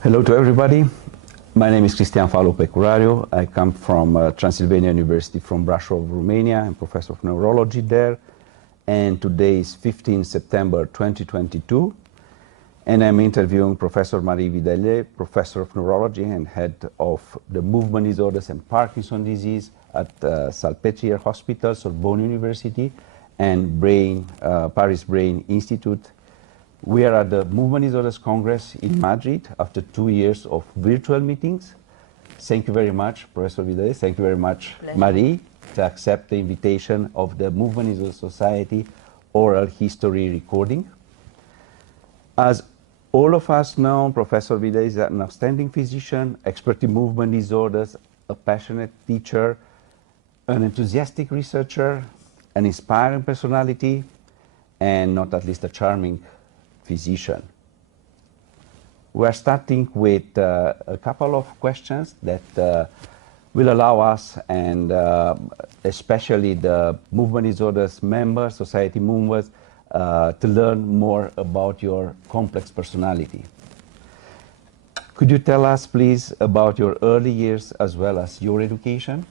Hello to everybody. My name is Cristian Falup-Pecurariu. I come from Transylvania University from Brașov, Romania. I'm professor of neurology there. And today is 15 September 2022. And I'm interviewing Professor Marie Vidailhet, professor of neurology and head of the movement disorders and Parkinson disease at Salpetriere Hospital, Sorbonne University, and Paris Brain Institute. We are at the Movement Disorders Congress in Madrid after 2 years of virtual meetings. Thank you very much, Professor Vidailhet. Thank you very much, Marie, to accept the invitation of the Movement Disorders Society oral history recording. As all of us know, Professor Vidailhet is an outstanding physician, expert in movement disorders, a passionate teacher, an enthusiastic researcher, an inspiring personality, and not at least a charming physician. We are starting with a couple of questions that will allow us and especially the movement disorders members, society members, to learn more about your complex personality. Could you tell us, please, about your early years as well as your education?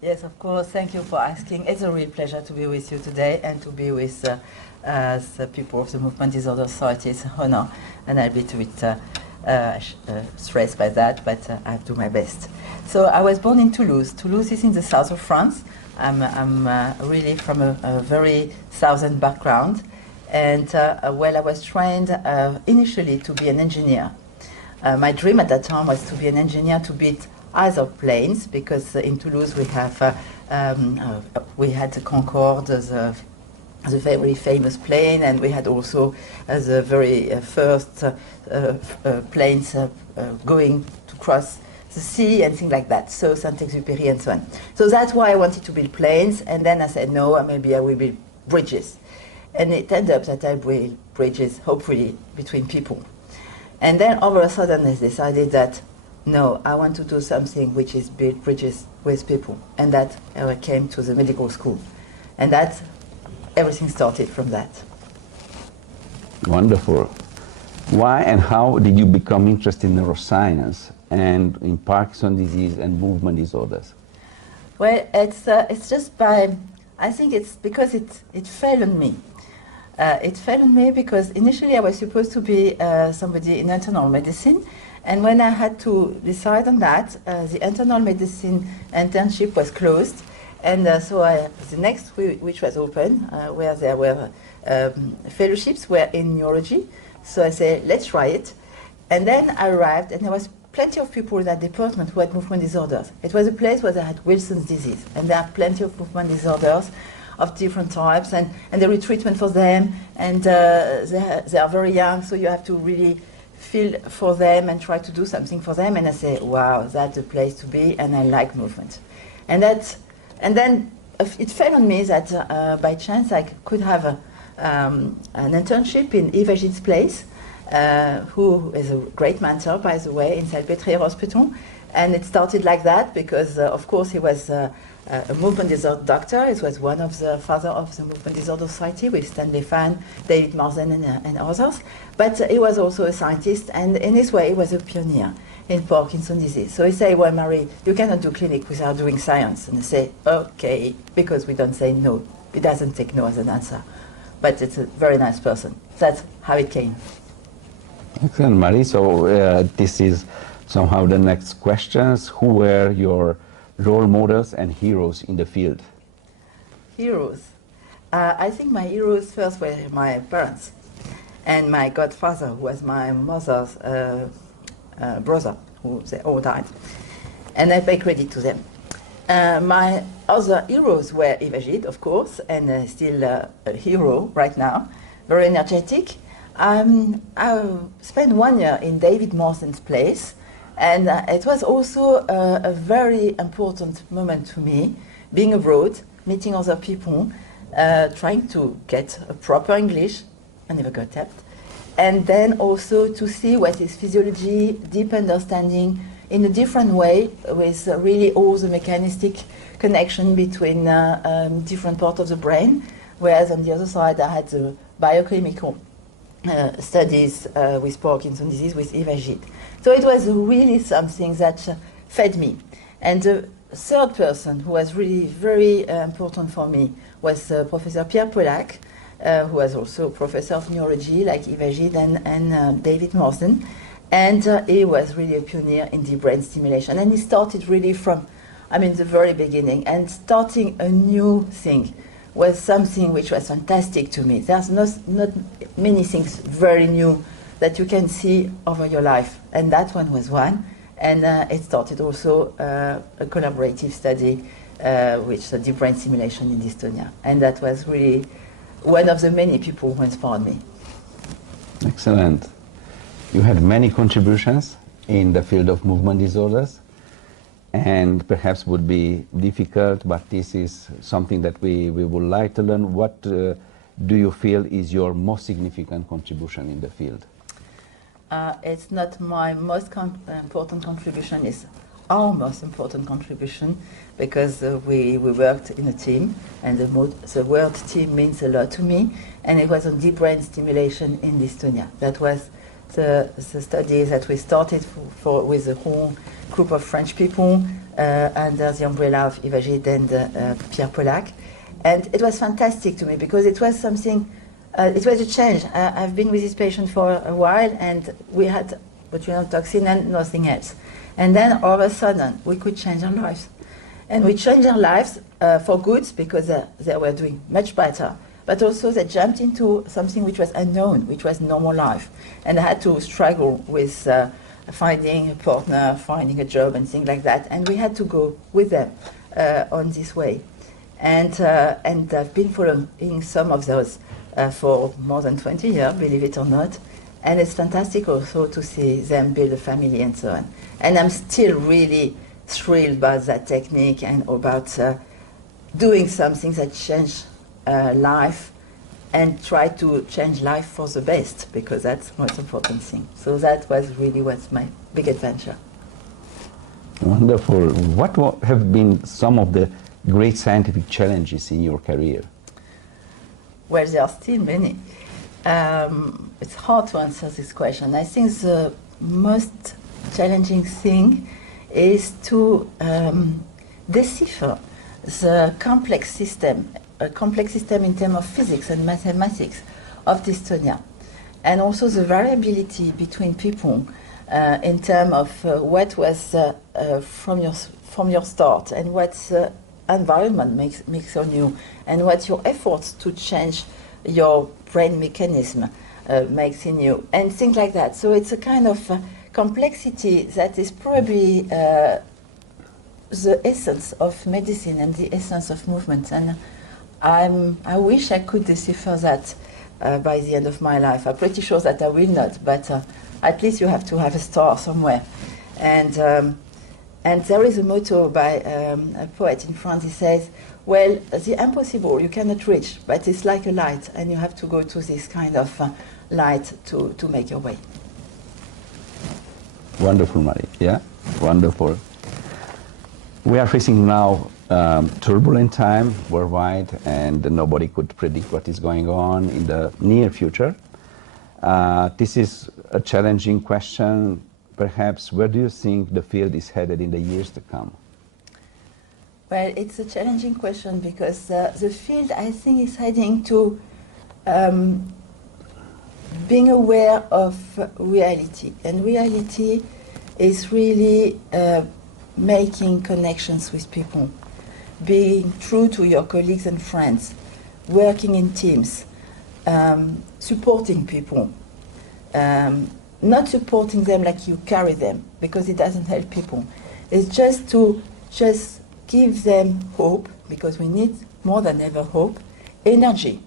Yes, of course. Thank you for asking. It's a real pleasure to be with you today and to be with the people of the Movement Disorder Society. It's an honor, and I'll be a bit stressed by that, but I'll do my best. So I was born in Toulouse. Toulouse is in the south of France. I'm really from a very southern background, and well, I was trained initially to be an engineer. My dream at that time was to be an engineer to build other planes, because in Toulouse we had the Concorde as a very famous plane, and we had also the very first planes going to cross the sea and things like that, so Saint-Exupéry and so on. So that's why I wanted to build planes, and then I said, no, maybe I will build bridges. And it ended up that I build bridges, hopefully, between people. And then all of a sudden I decided that, no, I want to do something which is build bridges with people. And that I came to the medical school. And that everything started from that. Wonderful. Why and how did you become interested in neuroscience and in Parkinson's disease and movement disorders? Well, it's just by, I think it's because it fell on me. It fell on me because initially I was supposed to be somebody in internal medicine, and when I had to decide on that, the internal medicine internship was closed, and so the next which was open, where there were fellowships, were in neurology. So I said, let's try it. And then I arrived, and there was plenty of people in that department who had movement disorders. It was a place where they had Wilson's disease, and there are plenty of movement disorders of different types, and there is treatment for them, and they are very young, so you have to really feel for them and try to do something for them. And I say, wow, that's the place to be, and I like movement. And then it fell on me that by chance I could have an internship in Bylaws' place, who is a great mentor, by the way, in Salpetriere Hospital. And it started like that because, of course, he was a movement disorder doctor. He was one of the father of the Movement Disorder Society with Stanley Fan, David Marsden, and others. But he was also a scientist, and in his way, he was a pioneer in Parkinson's disease. So he said, well, Marie, you cannot do clinic without doing science. And I say, okay, because we don't say no. He doesn't take no as an answer. But it's a very nice person. That's how it came. Excellent, Marie. So this is somehow the next questions. Who were your role models and heroes in the field? Heroes. I think my heroes first were my parents and my godfather, who was my mother's brother, who they all died. And I pay credit to them. My other heroes were Vidailhet, of course, and still a hero right now, very energetic. I spent 1 year in David Marsden's place, and it was also a very important moment to me, being abroad, meeting other people, trying to get a proper English. I never got that. And then also to see what is physiology, deep understanding in a different way, with really all the mechanistic connection between different parts of the brain, whereas on the other side I had the biochemical studies with Parkinson disease with Vidailhet. So it was really something that fed me. And the third person who was really very important for me was Professor Pierre Pollack, who was also professor of neurology like Vidailhet and David Marsden. And he was really a pioneer in deep brain stimulation. And he started really from, the very beginning. And starting a new thing was something which was fantastic to me. There's not many things very new that you can see over your life. And that one was one. And it started also a collaborative study with deep brain stimulation in dystonia. And that was really one of the many people who inspired me. Excellent. You had many contributions in the field of movement disorders, and perhaps would be difficult, but this is something that we would like to learn. What do you feel is your most significant contribution in the field? It's not my most important contribution, it's our most important contribution, because we worked in a team, and the word team means a lot to me, and it was on deep brain stimulation in dystonia. That was the study that we started with a whole group of French people under the umbrella of Vidailhet and Pierre Pollack. And it was fantastic to me because it was something, it was a change. I've been with this patient for a while, and we had botulinum toxin and nothing else. And then all of a sudden, we could change our lives. And we changed our lives for good, because they were doing much better. But also they jumped into something which was unknown, which was normal life. And I had to struggle with finding a partner, finding a job, and things like that. And we had to go with them on this way. And I've been following some of those for more than 20 years, believe it or not. And it's fantastic also to see them build a family and so on. And I'm still really thrilled about that technique and about doing something that changes life, and try to change life for the best, because that's the most important thing. So that was really what's my big adventure. Wonderful. What have been some of the great scientific challenges in your career? Well, there are still many. It's hard to answer this question. I think the most challenging thing is to decipher the complex system in terms of physics and mathematics of dystonia, and also the variability between people in terms of what was from your start, and what environment makes on you, and what your efforts to change your brain mechanism makes in you, and things like that. So it's a kind of complexity that is probably the essence of medicine and the essence of movement. And I wish I could decipher that by the end of my life. I'm pretty sure that I will not, but at least you have to have a star somewhere. And there is a motto by a poet in France. He says, well, the impossible you cannot reach, but it's like a light, and you have to go to this kind of light to make your way. Wonderful, Marie. Yeah, wonderful. We are facing now turbulent time worldwide, and nobody could predict what is going on in the near future. This is a challenging question. Perhaps, where do you think the field is headed in the years to come? Well, it's a challenging question, because the field, I think, is heading to being aware of reality. And reality is really making connections with people, being true to your colleagues and friends, working in teams, supporting people, not supporting them like you carry them, because it doesn't help people. It's just to give them hope, because we need more than ever hope, energy.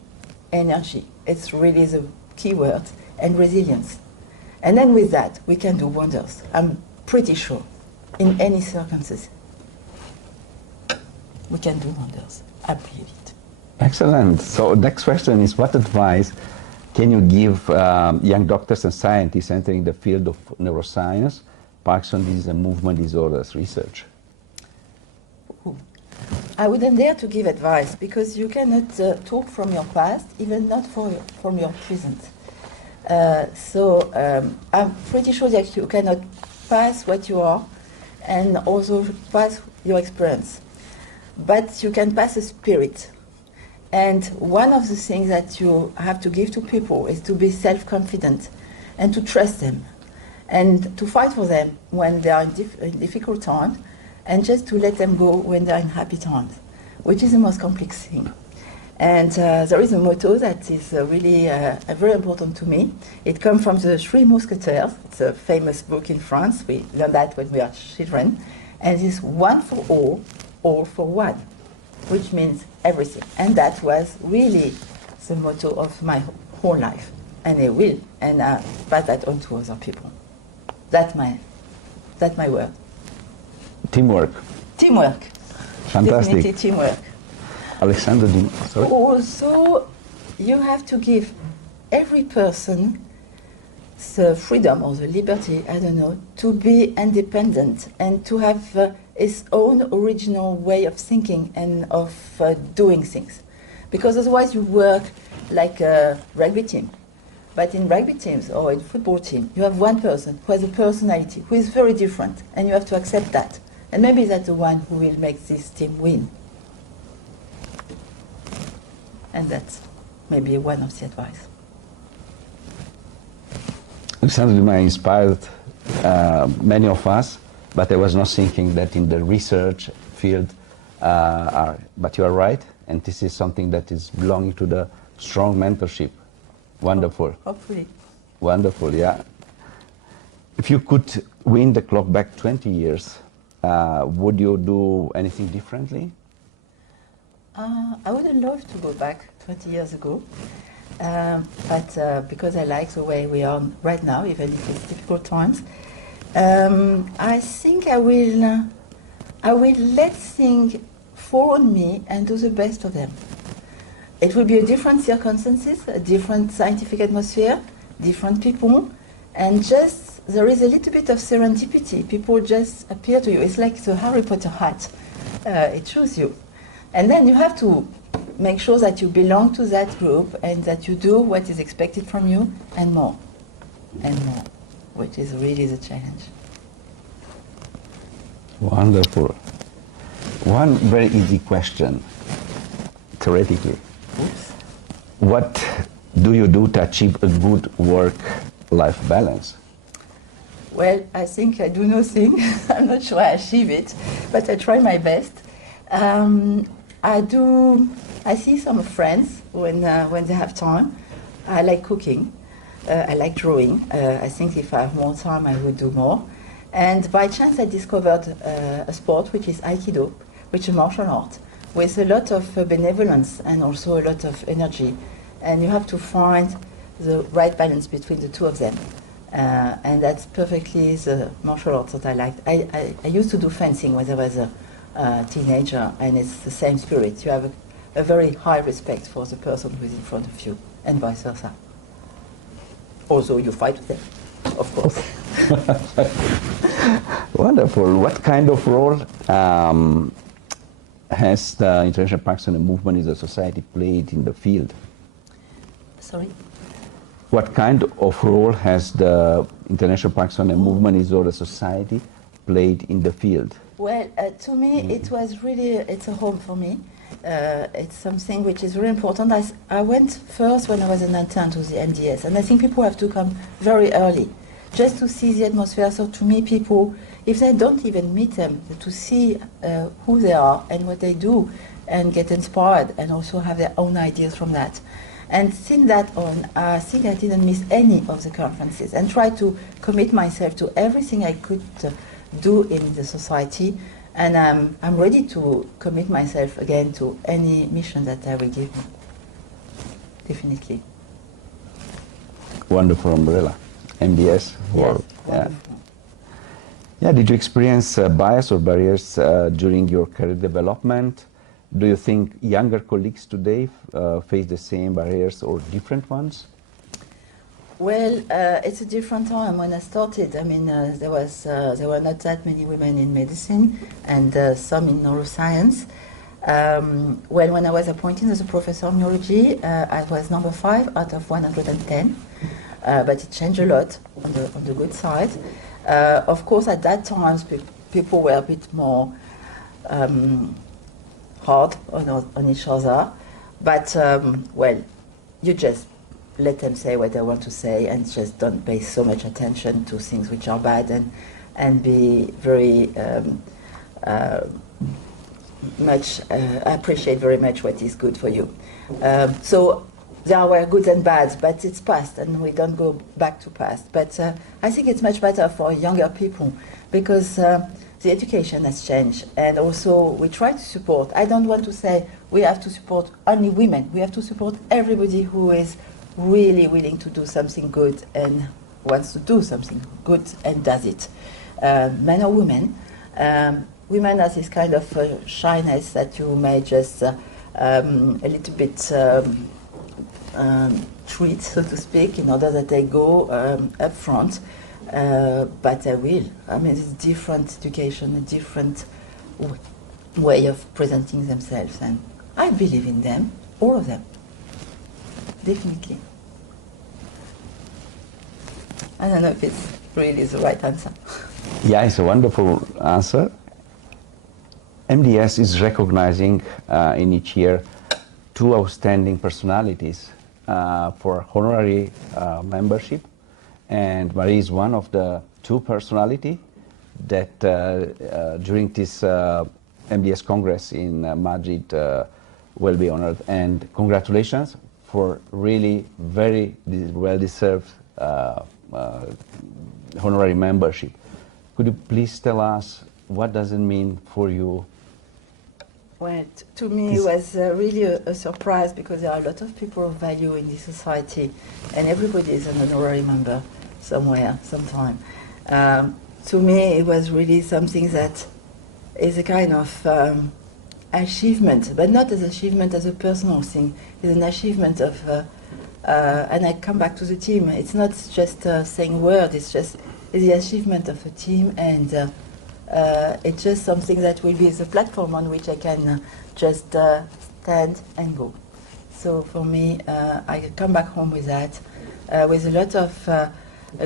It's really the key word, and resilience. And then with that, we can do wonders. I'm pretty sure, in any circumstances, we can do wonders. I believe it. Excellent. So next question is, what advice can you give young doctors and scientists entering the field of neuroscience, Parkinson's disease and movement disorders research? I wouldn't dare to give advice, because you cannot talk from your past, even not from your present. I'm pretty sure that you cannot pass what you are and also pass your experience. But you can pass a spirit. And one of the things that you have to give to people is to be self-confident and to trust them and to fight for them when they are in difficult times and just to let them go when they are in happy times, which is the most complex thing. And there is a motto that is really very important to me. It comes from the Three Musketeers. It's a famous book in France. We learn that when we are children. And it's one for all for one, which means everything. And that was really the motto of my whole life. And I will, and pass that on to other people. That's my word. Teamwork. Teamwork. Fantastic. Definitely teamwork. Alexander, sorry? Also, you have to give every person the freedom or the liberty, I don't know, to be independent and to have his own original way of thinking and of doing things. Because otherwise you work like a rugby team. But in rugby teams or in football team, you have one person who has a personality, who is very different, and you have to accept that. And maybe that's the one who will make this team win. And that's maybe one of the advice. Alexander Dumas inspired many of us, but I was not thinking that in the research field, but you are right, and this is something that is belonging to the strong mentorship. Wonderful. Hopefully. Wonderful, yeah. If you could wind the clock back 20 years, would you do anything differently? I would have loved to go back 20 years ago, but because I like the way we are right now, even if it's difficult times, I think I will let things fall on me and do the best of them. It will be a different circumstances, a different scientific atmosphere, different people, and just there is a little bit of serendipity. People just appear to you. It's like the Harry Potter hat. It shows you. And then you have to make sure that you belong to that group and that you do what is expected from you and more, which is really the challenge. Wonderful. One very easy question, theoretically. Oops. What do you do to achieve a good work-life balance? Well, I think I do nothing. I'm not sure I achieve it, but I try my best. I see some friends when they have time. I like cooking. I like drawing. I think if I have more time, I would do more. And by chance, I discovered a sport which is Aikido, which is a martial art, with a lot of benevolence and also a lot of energy. And you have to find the right balance between the two of them. And that's perfectly the martial arts that I liked. I used to do fencing when I was a teenager, and it's the same spirit. You have a very high respect for the person who is in front of you, and vice versa. Also, you fight with them, of course. Wonderful. What kind of role has the International Parkinson movement in the society played in the field? Sorry? What kind of role has the International Parkinson movement in the society played in the field? Well, to me, it was really, it's a home for me. It's something which is really important. I went first when I was an intern to the MDS, and I think people have to come very early just to see the atmosphere. So to me, people, if they don't even meet them, to see who they are and what they do and get inspired and also have their own ideas from that. And since that on, I think I didn't miss any of the conferences and try to commit myself to everything I could do in the society. And I'm ready to commit myself again to any mission that I will give me. Definitely. Wonderful umbrella. MDS. Yes, Yeah. Yeah. Did you experience bias or barriers during your career development? Do you think younger colleagues today face the same barriers or different ones? Well, it's a different time. When I started, I mean, there were not that many women in medicine and some in neuroscience. Well, when I was appointed as a professor of neurology, I was number 5 out of 110. but it changed a lot on the good side. Of course, at that time, people were a bit more hard on each other, but well, you just let them say what they want to say and just don't pay so much attention to things which are bad, and be very much appreciate very much what is good for you. So there were good and bad, but it's past, and we don't go back to past. But I think it's much better for younger people, because the education has changed, and also we try to support. I don't want to say we have to support only women. We have to support everybody who is really willing to do something good and wants to do something good and does it. Men or women. Women have this kind of shyness that you may just a little bit treat, so to speak, in order that they go up front. But they will. I mean, it's different education, a different way of presenting themselves, and I believe in them, all of them, definitely. I don't know if it's really the right answer. Yeah, it's a wonderful answer. MDS is recognizing in each year 2 outstanding personalities for honorary membership, and Marie is one of the 2 personalities that during this MDS Congress in Madrid will be honored. And congratulations for really very well-deserved honorary membership. Could you please tell us what does it mean for you? Well, to me, it was really a surprise, because there are a lot of people of value in this society, and everybody is an honorary member somewhere, sometime. To me, it was really something that is a kind of achievement, but not as achievement as a personal thing. It's an achievement of, and I come back to the team. It's not just saying word. It's the achievement of a team, and it's just something that will be the platform on which I can just stand and go. So for me, I come back home with that, with a lot of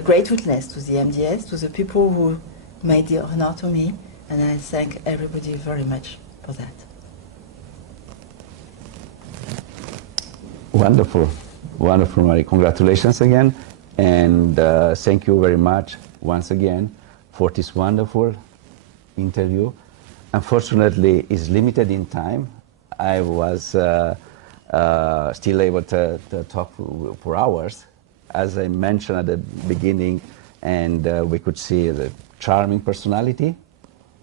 gratefulness to the MDS, to the people who made the honor to me, and I thank everybody very much for that. Wonderful, wonderful, Marie. Congratulations again, and thank you very much once again for this wonderful interview. Unfortunately, it's limited in time. I was still able to talk for hours, as I mentioned at the beginning, and we could see the charming personality.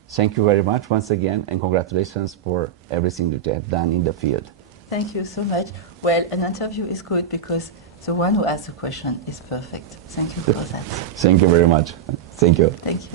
Thank you very much once again, and congratulations for everything that you have done in the field. Thank you so much. Well, an interview is good because the one who asks the question is perfect. Thank you for that. Thank you very much. Thank you. Thank you.